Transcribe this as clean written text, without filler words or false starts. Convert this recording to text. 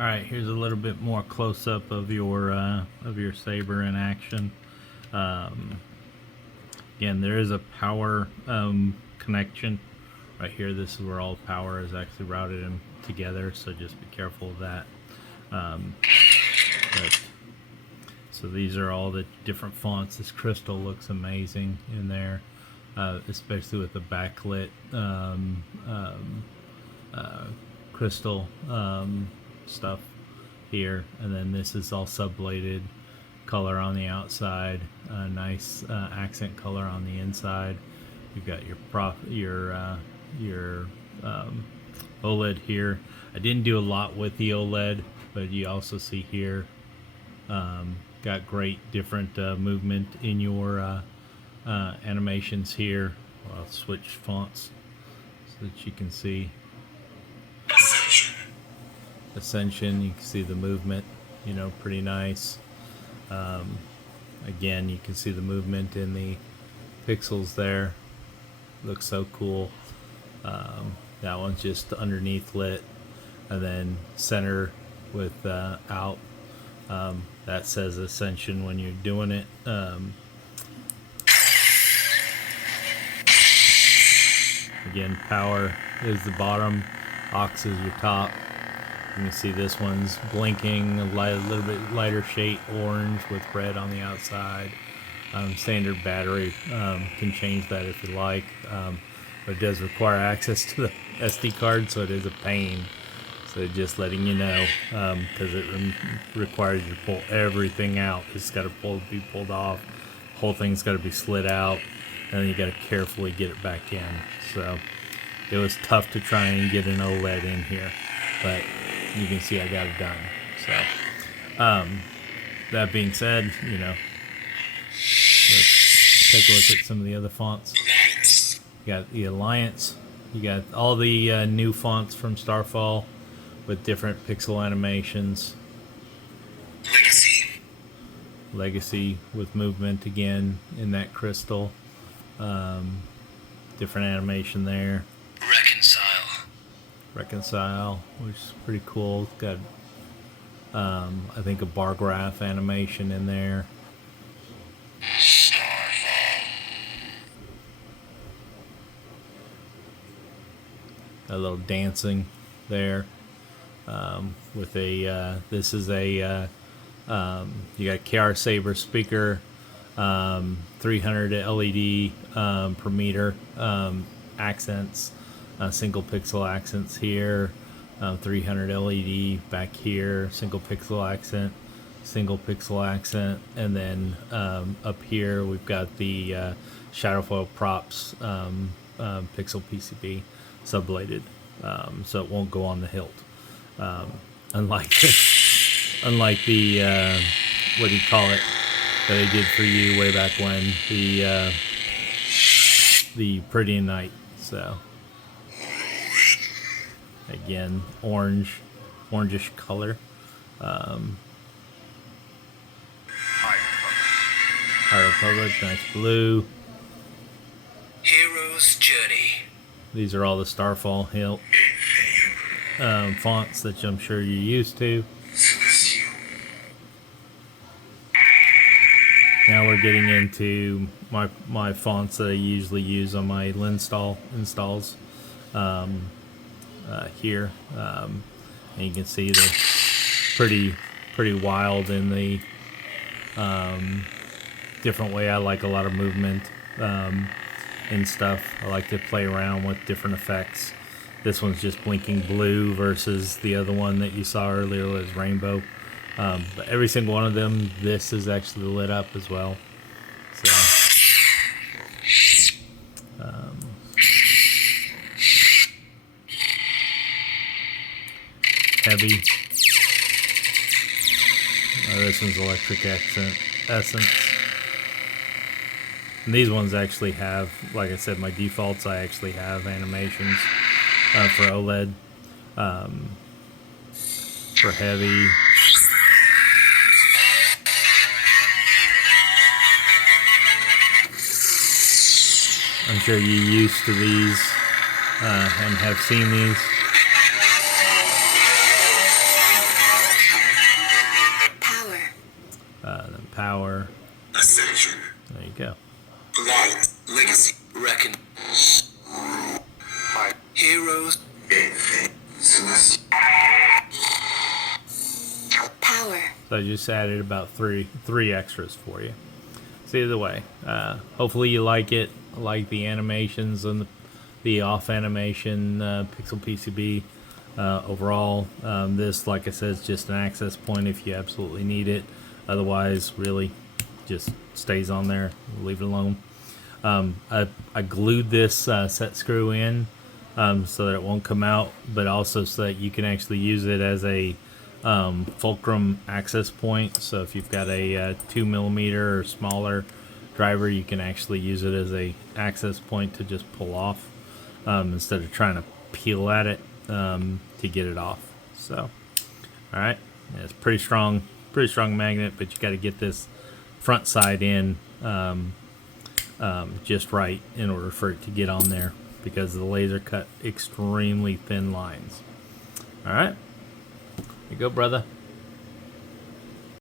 Alright, here's a little bit more close-up of your saber in action. Again, there is a power connection right here. This is where all power is actually routed in together, so just be careful of that. So these are all the different fonts. This crystal looks amazing in there, especially with the backlit crystal stuff here. And then this is all subbladed color on the outside, nice accent color on the inside. You've got your OLED here. I didn't do a lot with the OLED, but you also see here got great different movement in your animations here. I'll switch fonts so that you can see. Ascension, you can see the movement, you know, pretty nice. Again, you can see the movement in the pixels there. Looks so cool. That one's just underneath lit, and then center with out. That says Ascension when you're doing it. Again, power is the bottom, aux is your top. You can see this one's blinking, a little bit lighter shade orange with red on the outside. Standard battery can change that if you like, but it does require access to the SD card, so it is a pain. So just letting you know, because it requires you to pull everything out. It's got to be pulled off. The whole thing's got to be slid out, and then you got to carefully get it back in. So it was tough to try and get an OLED in here, but you can see I got it done. So that being said, you know, let's take a look at some of the other fonts. You got the Alliance. You got all the new fonts from Starfall with different pixel animations. Legacy with movement again in that crystal. Different animation there. Reconcile, which is pretty cool. It's got, I think, a bar graph animation in there. A little dancing there. With a this is a you got KR Saber speaker, 300 LED per meter, accents, single pixel accents here, 300 LED back here, single pixel accent, and then up here we've got the Shadowfoil props pixel PCB subbladed, so it won't go on the hilt. Unlike the what do you call it that I did for you way back when, the Pretty Night. So again, orangish color. High Republic, nice blue. Hero's Journey. These are all the Starfall hilt fonts that I'm sure you're used to. Now we're getting into my fonts that I usually use on my installs here, and you can see they're pretty wild in the different way. I like a lot of movement and stuff. I like to play around with different effects. This one's just blinking blue versus the other one that you saw earlier was rainbow. But every single one of them, this is actually lit up as well. So, heavy. This one's electric essence. And these ones actually have, like I said, my defaults. I actually have animations for OLED. For heavy. I'm sure you're used to these and have seen these. you go. Legacy reckon. Heroes. Power. So I just added about three extras for you. So either way, hopefully you like it. I like the animations and the off animation pixel PCB. Overall, this, like I said, is just an access point if you absolutely need it. Otherwise, really, just stays on there. Leave it alone. I glued this set screw in so that it won't come out, but also so that you can actually use it as a fulcrum access point. So if you've got a 2mm or smaller driver, you can actually use it as a access point to just pull off instead of trying to peel at it to get it off. So, all right, yeah, it's pretty strong magnet, but you got to get this front side in just right in order for it to get on there, because the laser cut extremely thin lines. All right, here you go, brother.